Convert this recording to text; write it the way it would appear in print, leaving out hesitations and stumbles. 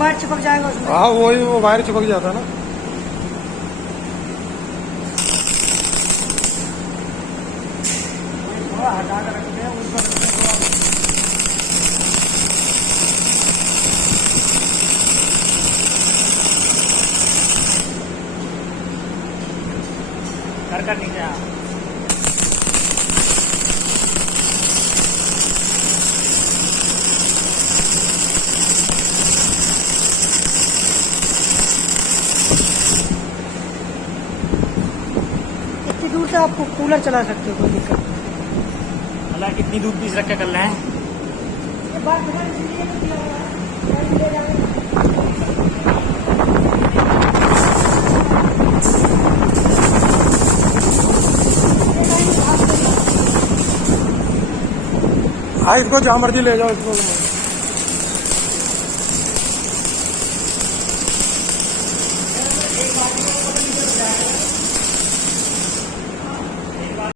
बाहर चिपक जाएगा उसमें। हाँ वही, वो बाहर चिपक जाता है ना। थोड़ा हटा कर रखते हैं ऊपर रखते हैं कर नीचे। इतनी दूर से आपको कूलर चला सकते हो, कोई दिक्कत नहीं। मतलब कितनी दूर पीस रख के कर रहे हैं? ये बात बता इसलिए तो किया हुआ है, गाड़ी ले जाके। हाँ इसको जहाँ मर्जी ले जाओ इसको।